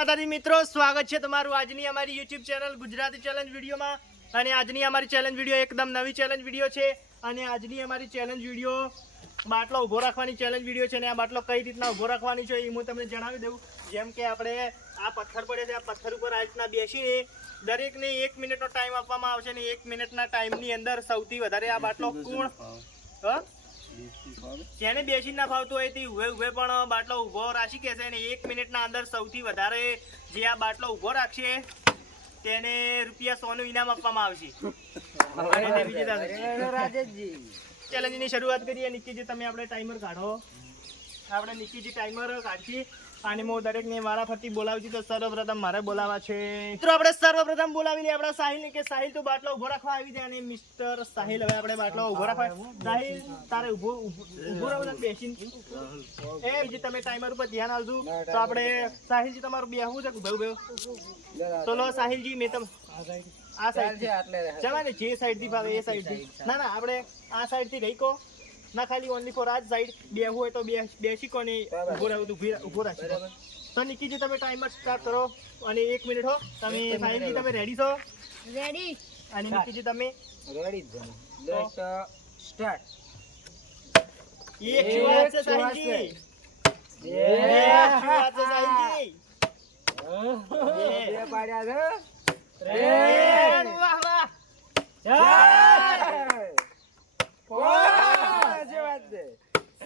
માતાજી મિત્રો સ્વાગત છે તમારું આજની અમારી યુટ્યુબ ચેનલ ગુજરાતી ચેલેન્જ વિડીયોમાં અને આજની અમારી ચેલેન્જ વીડિયો એકદમ નવી ચેલેન્જ વીડિયો છે. અને આજની અમારી ચેલેન્જ વીડિયો બાટલો ઊભો રાખવાની ચેલેન્જ વીડિયો છે અને આ બાટલો કઈ રીતના ઊભો રાખવાની છે એ હું તમને જણાવી દઉં. જેમ કે આપણે આ પથ્થર પડે છે આ પથ્થર ઉપર આ રીતના બેસીને દરેકને એક મિનિટનો ટાઈમ આપવામાં આવશે અને એક મિનિટના ટાઈમની અંદર સૌથી વધારે આ બાટલો કોણ? હ? જેને બેસી ના ફાવતું હોય તે ઉભે ઉભે પણ બાટલો ઊભો રાખી કેસે અને એક મિનિટના અંદર સૌથી વધારે જે આ બાટલો ઊભો રાખશે તેને રૂપિયા સોનું ઇનામ આપવામાં આવશે. ચેલેન્જની શરૂઆત કરીએ. નિકીજી, તમે આપણે ટાઈમર કાઢો. આપણે નિકીજી ટાઈમર કાઢી અને હું દરેકને મારા ફરતી બોલાવું છું તો સર્વપ્રથમ મારે બોલાવવા છે. મિત્રો આપણે સર્વપ્રથમ બોલાવી લઈએ આપણા સાહિલને કે સાહિલ તો બાટલો ઊભો રાખવા આવી જાય અને મિસ્ટર સાહિલ હવે આપણે બાટલો ઊભો રાખવા સાહિલ તારે ઊભો ઊભો રહો ને છે બેસીને. એ બીજી તમે ટાઈમર ઉપર ધ્યાન આવજો તો આપણે સાહિલજી તમારું બેહવું છે ઊભો ઊભો? તો લો સાહિલજી મેં તમ આ સાઈડ ચાલો ને જે સાઈડથી ભાવે એ સાઈડથી. ના ના આપણે આ સાઈડથી ગઈ કો ના ખાલી ઓનલી ફોર આ સાઈડ બેહવું હોય તો બેસી કોને ઊભો ઊભી- ઊભો રાખી. તો નિકીજી તમે ટાઈમર સ્ટાર્ટ કરો. અને એક મિનિટ હો. તમે સાહિલજી તમે રેડી છો? રેડી અને નિકીજી તમે? એક શું વાત છે. સાહિલજી બે વાત છે સાહિલજી બે. ત્રણ. વાહ વાહ.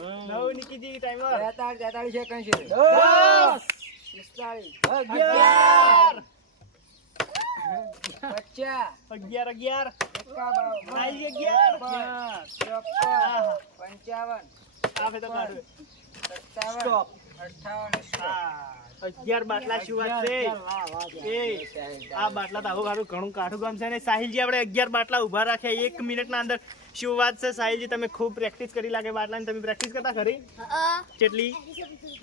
सो सो સાત નવ નિકીજી ટાઈમર અગિયાર અગિયાર અગિયાર આઈ અગિયાર આહા. આ ફેર તો કાઢું. આ, અગિયાર બાટલા શું છે? એ આ બાટલા તો કાઢું ઘણું કાઠું કામ છે ને સાહિલજી આપણે અગિયાર બાટલા ઊભા રાખ્યા એક મિનિટના અંદર. શું વાત છે સાહિલજી તમે ખૂબ પ્રેક્ટિસ કરી લાગે બાટલાની. તમે પ્રેક્ટિસ કરતા ખરી? કેટલી?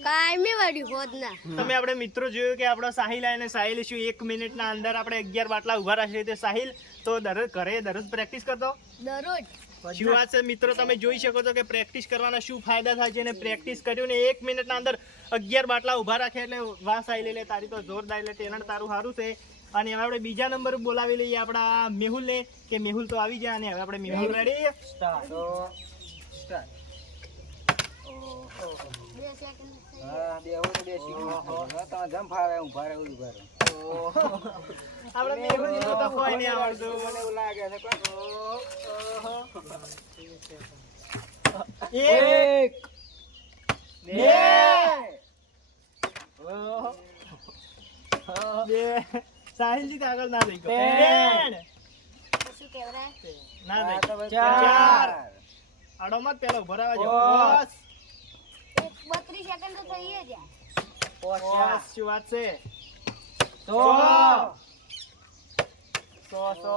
કાયમી વાળી હોદ ના. તમે આપણે મિત્રો જોયું કે આપણો સાહિલ અને સાહિલ શું એક મિનિટના અંદર આપણે અગિયાર બાટલા ઊભા રાખીએ તે સાહિલ તો દરરોજ ઘરે દરરોજ પ્રેક્ટિસ કરતો? દરરોજ. શું વાત છે? મિત્રો તમે જોઈ શકો છો કે પ્રેક્ટિસ કરવાના શું ફાયદા થાય છે અને પ્રેક્ટિસ કર્યું ને એક મિનિટના અંદર અગિયાર બાટલા ઊભા રાખે એટલે વાસ આવી લે તારી તો જોરદાર એટલે ટેલેન્ટ તારું સારું છે. અને હવે આપણે બીજા નંબર બોલાવી લઈએ આપણા મેહુલને કે મેહુલ તો આવી જાય અને હવે આપણે મેહુલ રેડી સેકન્ડ આપણે મેહુલ તો કોઈ નહીં આવડતું એક બે બે સાહિલજી આગળ ના લઈ ગયો. ના ચાર. આડો મત પેલો બસ. એક બત્રીસ સેકન્ડ તો થઈ જ શું વાત છે સો સો સો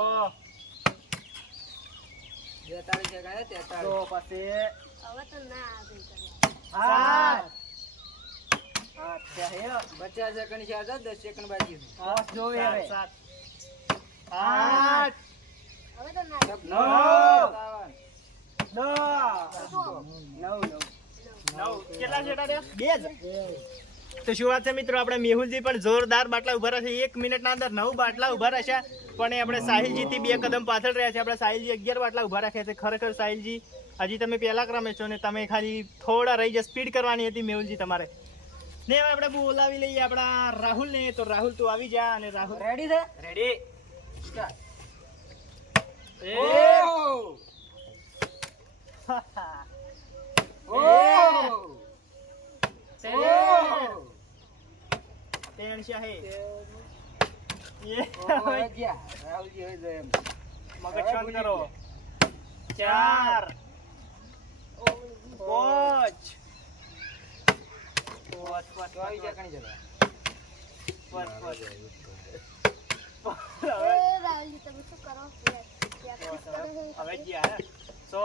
સો પછી હવે તો ના આવે સાત પચાસ સેકન્ડ છે દસ સેકન્ડ બાકી સાત સાત. આઠ હવે તો ના નવ નવ નવ નવ. કેટલા છેટા રહ્યા બે જ? તો શું વાત છે મિત્રો? આપણે મેહુલજી પણ જોરદાર બાટલા ઊભા રહેશે એક મિનિટના અંદર નવ બાટલા ઊભા રહેશે પણ એ આપણે સાહિલજીથી બે કદમ પાછળ રહ્યા છે. આપણે સાહિલજી અગિયાર બાટલા ઊભા રાખ્યા છે. ખરેખર સાહિલજી હજી તમે પહેલા ક્રમે છો ને તમે ખાલી થોડા રહી જાય સ્પીડ કરવાની હતી મેહુલજી તમારે. ને હવે આપણે બોલાવી લઈએ આપણા રાહુલ ને તો રાહુલ તું આવી જા અને રાહુલ. રેડી છે? રેડી ત્રણ શાહે રાહુલજી હોય જાય એમ મગજ શાંત કરો ચાર પાંચ હવે એ સો.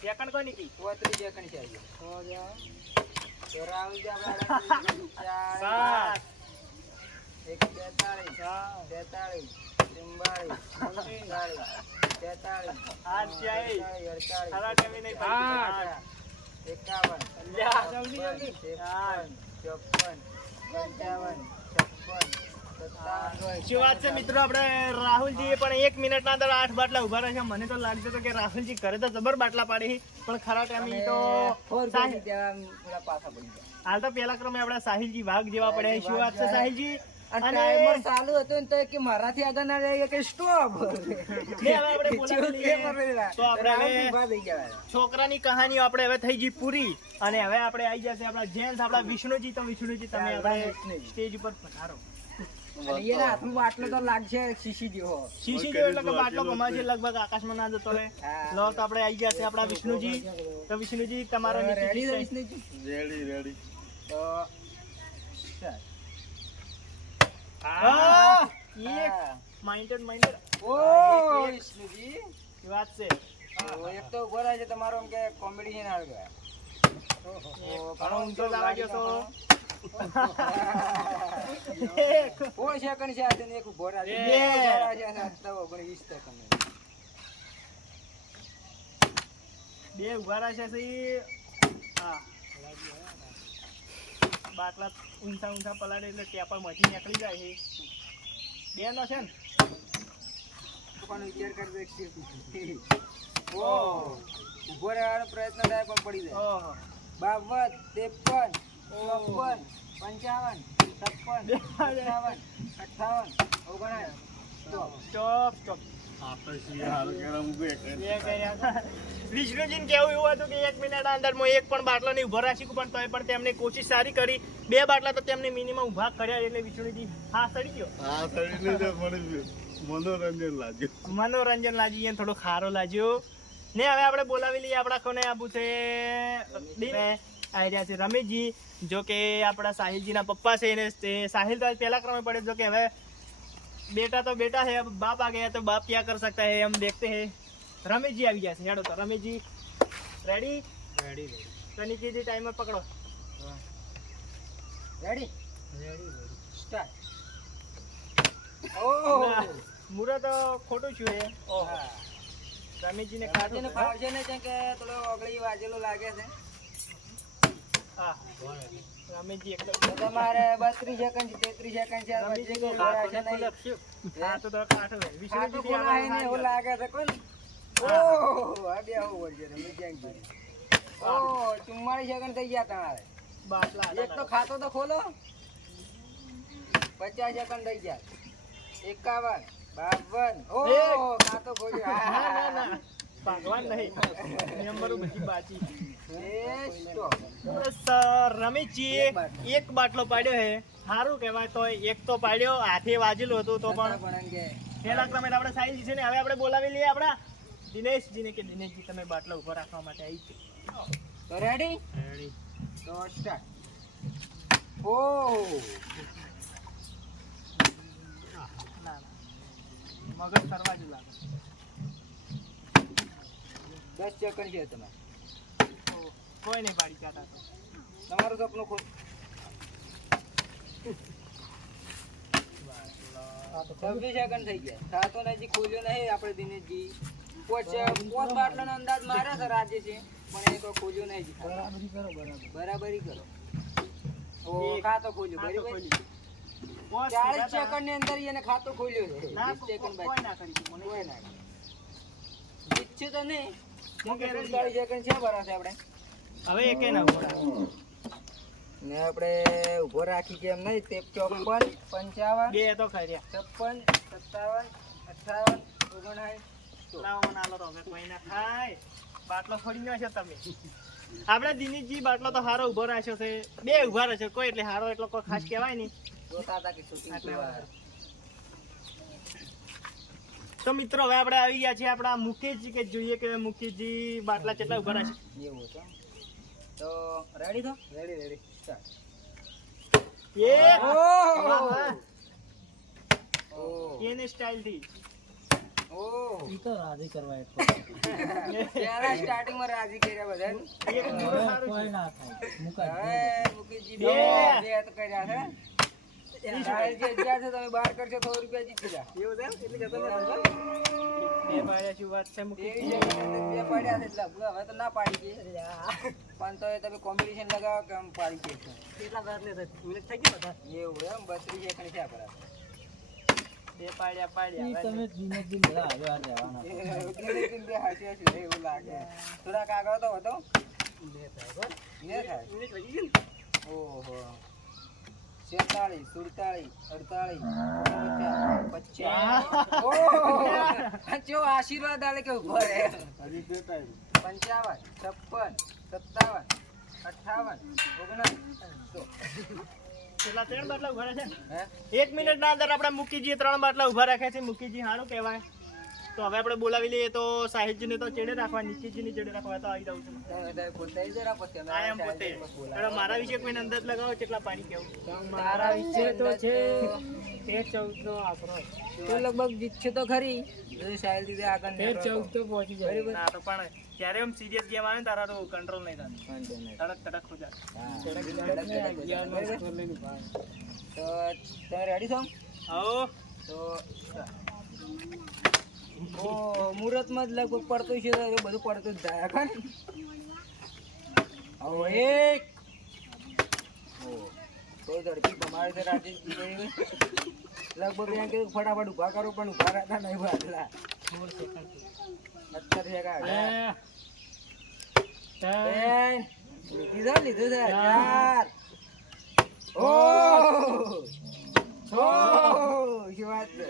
સેકન્ડ કોઈ નીકળી પોત્રીસ સેકન્ડ છે હજી. તો રાહુલજી આપણે ચાર, સાત. એક બેતાળીસ. તેતાળીસ ચુમ્બાળીસ તેતાળીસ આઠ એ. અડતાળીસ, અડતાળીસ નહીં આઠ, એકાવન. જલ્દી, જલ્દી. ચોપન. પંચાવન. છપ્પન. શું વાત છે મિત્રો? આપણે રાહુલજી પણ એક મિનિટના અંદર આઠ બાટલા ઊભા રહ્યા છે. મને તો લાગતું હતું કે રાહુલજી કરે તો જબર બાટલા પાડી પણ ખરા ટાઈમે તો ફોર સાહિલ- ગોળી ત્યાં પેલા પાછા પડી ગયા. હાલ તો પેલા ક્રમે આપણા સાહિલજી વાઘ જેવા પડ્યા શું વાત છે સાહિલજી? ટાઈમર ચાલુ હતો ને તો કે મારાથી આગળ ના જાય કે સ્ટોપ. તો આપણે છોકરાની કહાની આપણે હવે થઈ ગઈ પૂરી. અને હવે આપણે આવી જશે આપણા જેન્ટ્સ આપણા વિષ્ણુજી. તો વિષ્ણુજી તમે આપણે સ્ટેજ ઉપર પધારો. એના હાથમાં બાટલો તો લાગશે શીશી જેવો. શીશી જેવો એટલે કે બાટલો ગમાશે લગભગ આકાશમાં ના જતો રહે. લો તો આપણે આવી ગયા છે આપણા વિષ્ણુજી. તો વિષ્ણુજી તમારો રેડી નીચે વિષ્ણુજી? તો ચાલ. એક માઇન્ડેડ માઇન્ડેડ ઓ વિષ્ણુજી. વાત છે. એક તો ઊભો છે તમારો એમ કે કોમેડી છે ના ગયા ઘણો ઊંચો લાગ્યો તો. એક એક બે. બે છે હા બાટલા ઊંચા ઊંચા પલાડે એટલે ટેપરમાંથી નીકળી જાય છે બે નો છે ને પણ વિચાર કરી દેખશે ઓ ઊભો રહેવાનો પ્રયત્ન થાય પણ પડી જાય ઓહો બાવન ત્રેપન ચોપન પંચાવન છપ્પન સત્તાવન અઠાવન ઓગણાસ સ્ટોપ સ્ટોપ. વિષ્ણુજીને કેવું એવું હતું કે એક મિનિટના અંદરમાં એક પણ બાટલો નહીં ઊભા રાખી પણ તોય પણ તેમણે કોશિશ સારી કરી. બે બાટલા તો તેમને મિનિમમ ઊભા કર્યા એટલે વિષ્ણુજી હા સડી ગયો. હા મનોરંજન લાગ્યું. મનોરંજન લાગી એને થોડો ખારો લાગ્યો. ને હવે આપણે બોલાવી લઈએ આપણા કોને આબુ છે रहा है रमेश जी जो कि अपना साहिल जी पप्पा से साहिल तो आज पहला क्रम में पड़े जो कि हमें बेटा तो बेटा है अब बाप आ गया तो बाप क्या कर सकता है हम देखते हैं रमेश जी अभी जैसे रमेश जी रेडी रेडी तो नीचे जी टाइम पकड़ो रेडी मुरा तो खोटो छू है रमेश जी ने कहा ચુમ્માળીસ સેકન્ડ થઈ ગયા તમારે એક તો ખાતો તો ખોલો પચાસ સેકન્ડ થઈ ગયા. એકાવન બાવન એક. ખાતો ખોલ્યો ભગવાન નહીં. નંબરો બધી અ, રમેશજીએ એક બાટલો. પાડ્યો હે સારું કહેવાય તો એક તો પાડ્યો હાથે વાજેલું હતું તો પણ પેલા ક્રમે આપણે સાઈલ છે ને હવે આપણે બોલાવી લઈએ આપણા. દિનેશજીને કે દિનેશજી તમે બાટલો ઊભો રાખવા માટે આવી છે તો રેડી તો સ્ટાર્ટ મગજ કરવા જ લાગે. દસ સેકન્ડ છે તમારે. કોઈ નહીં પાડી જતા તો. તમારું સપનું ખોલ. છવ્વીસ સેકન્ડ થઈ ગયા. ખાતો નથી ખોલ્યો નહીં આપણે દિનેશજી. પોચ પોચ બાટલાનો અંદાજ મારે છે રાજ્ય છે પણ એ તો ખોલ્યો નહીં હજી ખાતો. બરાબરી કરો ખાતો ખોલ્યો બરાબર? ચાલીસ સેકન્ડની અંદર એને ખાતો ખોલ્યો છે. સેકન્ડ બાકી. ના કરી કોઈ ના ઈચ્છું તો નહીં. હું guarantee સુડતાલીસ સેકન્ડ છે બરાબર આપણે. હવે એકે ના ઊભો ને આપણે ઊભો રાખી કેમ નહીં તે ચોપન પંચાવન બે તો ખર્યા છપ્પન સત્તાવન અઠાવન ઓગણસાઠ લાવો તો હવે કોઈ ના ખાય. બાટલો ફોડી નાખ્યો તમે. આપણે દિનેશજી બાટલો તો હારો ઊભો રાખ્યો છે. બે ઊભા રહેશે કોઈ એટલે હારો એટલો કોઈ ખાસ કહેવાય નહીં. જોતા હતા કે. તો મિત્રો હવે આપણે આવી ગયા છીએ આપણા મુકેશજી કે જોઈએ કે મુકેશજી બાટલા કેટલા ઊભા રહેશે એવું હતું તો રેડી તો રેડી રેડી એક ઓહ! ઓહ. એની સ્ટાઇલથી ઓહ. ઈ તો રાજી કરવા એક પહેલા સ્ટાર્ટિંગમાં રાજી કર્યા બધાને. એક દિવસ સારું કોઈ છે. ના થાય મુકાય હવે મુકેશજી બે. બે બે તો કર્યા છે સાહેબ જે અગિયાર છે તમે બાર કરશો સો રૂપિયા જીતી ગયા એવું છે એમ? કેટલી જતો રહ્યો? બે પાડ્યા શું વાત છે મૂકી એવી છે કે બે પાડ્યા છે એટલે હવે તો ના પાડી છે પણ તો તમે કોમ્પિટિશન લગાવો કે આમ પાડી છે? કેટલા વાર લે થઈ બધા. એવું એમ બત્રીસ એકણ છે આપણા. બે પાડ્યા પાડ્યા તમે ધીમે ધીમે હાસી હાસી એવું લાગે. થોડાક આગળ તો હતો ને થાય ઓહો. છેતાળીસ સુડતાળીસ અડતાળીસ પચાસ. જો આશીર્વાદ આલે કે ઊભો રહે. પંચાવન છપ્પન સત્તાવન અઠાવન ઓગણસ. એક મિનિટ ના? અંદર આપણે મૂકીજી ત્રણ બાટલા ઊભા રાખ્યા છે. મુકીજી સારું કહેવાય. તો હવે આપણે બોલાવી લઈએ તો સાહિબજી ને તો ચેડે રાખવા નિકીજી ની ચેડે રાખવા તો આવી જાઉં છું. મારા વિશે કોઈને અંદાજ લગાવો કેટલા પાણી કેવું મારા વિશે તો છે. તેર ચૌદ નો આંકડો તો લગભગ જીતશે તો ખરી. જો સાહેલ દીદી આગળ તેર ચૌદ તો પહોંચી જાય. ના તો પણ જ્યારે એમ સિરિયસ ગેમ આવે ને તારા તો કંટ્રોલ નહીં થતું તડક તડક ખોજા હા. તો તમે રેડી છો? આવો તો ઓ મુહૂર્તમાં જ લગભગ પડતું છે તો બધું પડતું જ થાય ખન હવે એક. તો ઝડપી તમારે તો રાજી લગભગ એમ કે ફટાફટ ઊભા કરો પણ ઊભા રહેતા નહીં બાટલા અત્યારે છે લીધું છે લીધું છે ચાર. ઓ ઓ શું વાત છે?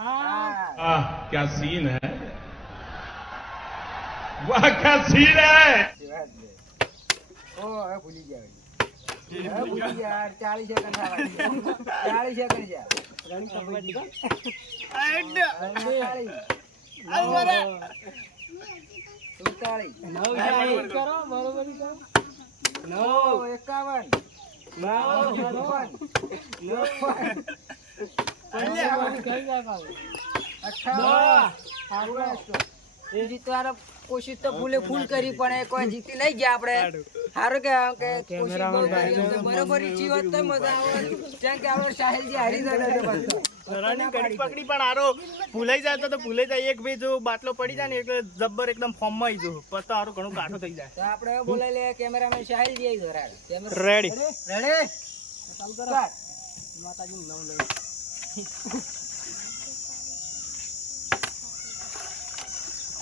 સાત, આ આઠ, આ आह क्या सीन है वाह क्या सीन है શું વાત છે ઓ હવે ભૂલી ગયા વળી. હવે ભૂલી ગયા ચાલીસ સેકન્ડ થવાની ચાલીસ સેકન્ડ છે અડતાલીસ, સુડતાલીસ, નવ જાય. કરો બરોબરી કરો નવ, એકાવન નવ, જીતવાનો કોશિશ તો ફૂલે ફૂલ કરી પણ કોઈ જીતી નહીં ગયા આપણે. સારું. કે બરોબર ઈચ્છી તો મજા આવે. જેમ કે આપણે સાહેલજી હારી. રનિંગ કરી પકડી પણ હારો ભૂલાઈ જાય તો તો ભૂલાઈ જાય. એક ભાઈ જો બાટલો પડી જાય ને એટલે જબ્બર એકદમ ફોર્મમાં આવી જવું પછી તો હારું ઘણું કાઠું થઈ જાય. તો આપણે બોલાવી લઈએ કેમેરામેન સાહેલજી આવી રેડી રેડી ચાલુ કરો. તો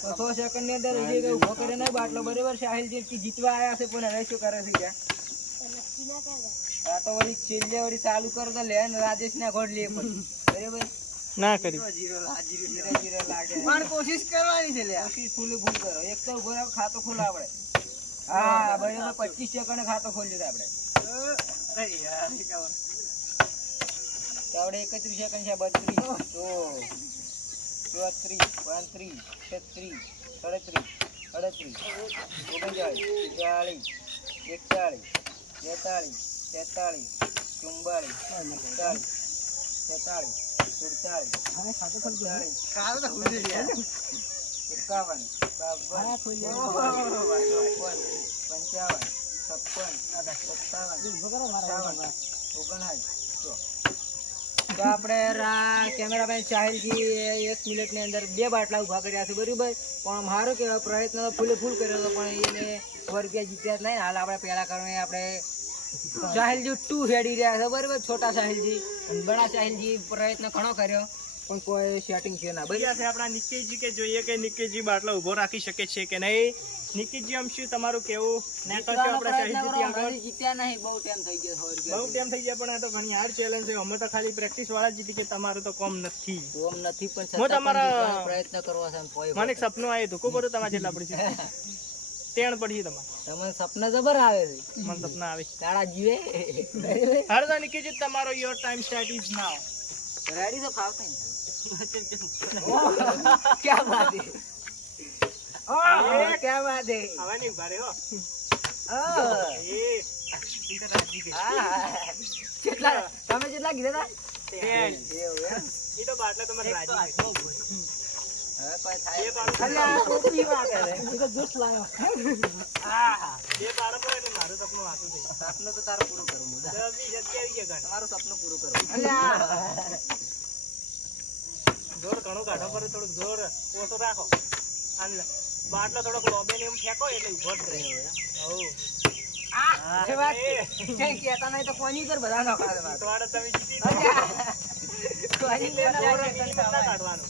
સો સેકન્ડની અંદર હજી કઈ ઊભો કરે નહીં બાટલો બરોબર સાહિલજી કી જીતવા આવ્યા છે પણ હવે શું કરે છે ક્યાં? નક્કી ના કરે આ તો વળી છેલ્લે વળી ચાલુ કરો તો લેન રાજેશ ના ઘોડ લે પછી. બરાબર? ના કરી. ધીરે ધીરે લાગે. પણ કોશિશ કરવાની છે લે કોશિશ ફૂલે ફૂલ કરો. એક તો ઊભો ખાતો ખોલો આપણે હા બરાબર પચીસ સેકન્ડ ખાતો ખોલ્યું આપણે તો આપણે એકત્રીસ સેકન્ડ છે બત્રીસ તો ચોત્રીસ પાંત્રીસ છત્રીસ સાડત્રીસ અડત્રીસ ઓગણચાળીસ ચાળીસ એકતાળીસ બેતાળીસ તેતાળીસ ચુમ્બાળીસ પિસ્તાળીસ તેતાળીસ સુડતાળીસ એકાવન બાવન ચોપન પંચાવન છપ્પન સત્તાવન ઓગણસાઠ. તો આપણે કેમેરામેન સાહિલજી એક મિનિટની અંદર બે બાટલા ઊભા કર્યા છે, બરાબર? પણ મારો કે પ્રયત્ન ફૂલે ફૂલ કર્યો હતો, પણ એને સો જીત્યા જ નહીં. હાલ આપણે પહેલાં કારણે આપણે સાહિલજી ટુ હેડી રહ્યા છે, બરાબર? છોટા સાહિલજી બડા સાહિલજી પ્રયત્ન ઘણો કર્યો, પણ કોઈ સેટિંગ છે ના, બરાબર? આપણા નિકેજી કે જોઈએ કે નિકેજી બાટલો ઊભો રાખી શકે છે કે નહીં? નિકેશજી આમ શું તમારું કેવું? ને તો આપણે શહીદજી આગળ. જીત્યા નહીં બહુ ટાઈમ થઈ ગયો બહુ ટાઈમ થઈ ગયા પણ આ તો ઘણી હાર ચેલેન્જ છે. અમે તો ખાલી પ્રેક્ટિસ વાળા જીતી કે તમારું તો કોમ નથી. કોમ નથી પણ હું તમારા- પ્રયત્ન કરવા છે કોઈ મને એક સપનું આવ્યું હતું. બધું તમારે જેટલા પડી તેણ પડી તમારે. તમને સપના જબર આવે છે? મને સપના આવે. તારા જીવે? હાર તો નિકેશજી તમારો your time start is now ready તો ફાવતા નહીં ક્યાં બાત ઓહ, ક્યાં બાત હે એ રાજી ગઈ. હા કેટલા તમે કીધા હતા તો બાટલા તમારે રાજી. એ સપનું તો તારું પૂરું તમારું સપનું પૂરું કરવું જોર ઘણું કાઢો પર થોડુંક જોર. ઓછો રાખો. અને બાટલો થોડોક લોબે ને એમ ફેંકો એટલે ઊભો જ રહે આ વાત છે. કંઈ નહીં તો કોની પર બધા નોખા છે મારે. તો આડે તમે જીતી કોની પર એટલે નોખા ત્યાં છે જીતી ના તમારે. કાઢવાનું.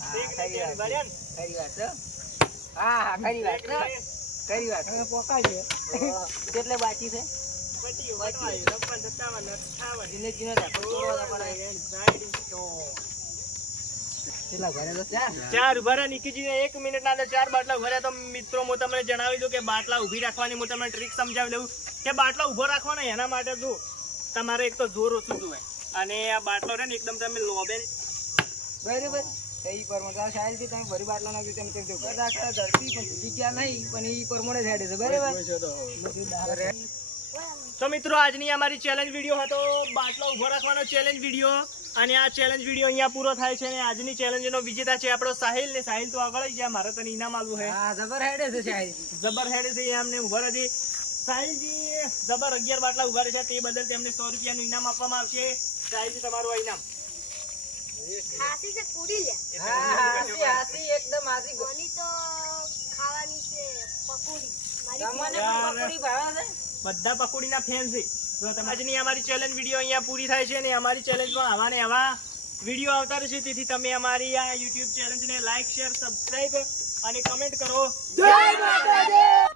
હા, ઠીક ને, ખરી વાત છે. બળ્યા ખરી વાત છે. હા હા ખરી વાત છે. ખરી વાત છે. હવે કેટલે બાકી છે જીને જીને. સાઈડ તો. ચાર. ઊભા રહ્યા એક મિનિટ ના ચાર બાટલા ઊભા તો મિત્રો હું તમને જણાવી દઉં કે બાટલા ઊભી રાખવાની હું તમને ટ્રીક સમજાવી દઉં કે બાટલા ઊભો રાખવાનો એના માટે જો તમારે એક તો જોર ઓછું જોવે. અને આ બાટલો છે ને એકદમ તમે લોબે બરાબર. એ પ્રમાણે તારા શાયદથી તમે ભરી બાટલા નાખી તેમ તેમ કરતા કરતા ધરતી પણ ભૂલી ગયા નહીં પણ એ પ્રમાણે જ છે. બરાબર? તો મિત્રો આજની અમારી ચેલેન્જ વીડિયો હતો. બાટલો ઊભો રાખવાનો ચેલેન્જ વીડિયો અને આ ચેલેન્જ વીડિયો અહીંયા પૂરો થાય છે અને આજની ચેલેન્જનો વિજેતા છે આપણો સાહિલ ને. સાહિલ તો આગળ જ ગયા મારે તને ઇનામ આલવું છે. હા જબર હેડે છે શાયદથી જબર હેડે છે એમને ઊભા નથી સાહિલજી જબર અગિયાર બાટલા ઊભા છે તે બદલ તેમને સો રૂપિયાનું ઇનામ આપવામાં આવશે. સાહિલજી તમારું આ ઇનામ. ખાસી છે પૂરી લે. હાસી હાસી એકદમ હાસી. કોની તો ખાવાની છે પકોડી. મારી પકોડી ભાવે છે? બધા પકોડીના ફેન છે. જો આજની અમારી ચેલેન્જ વીડિયો અહીંયા પૂરી થાય છે અને અમારી ચેલેન્જમાં આવા ને આવા વીડિયો આવતા રહેશે. તેથી તમે અમારી આ યુટ્યુબ ચેલેન્જને લાઈક શેર સબસ્ક્રાઈબ અને કમેન્ટ કરો. જય માતાજી!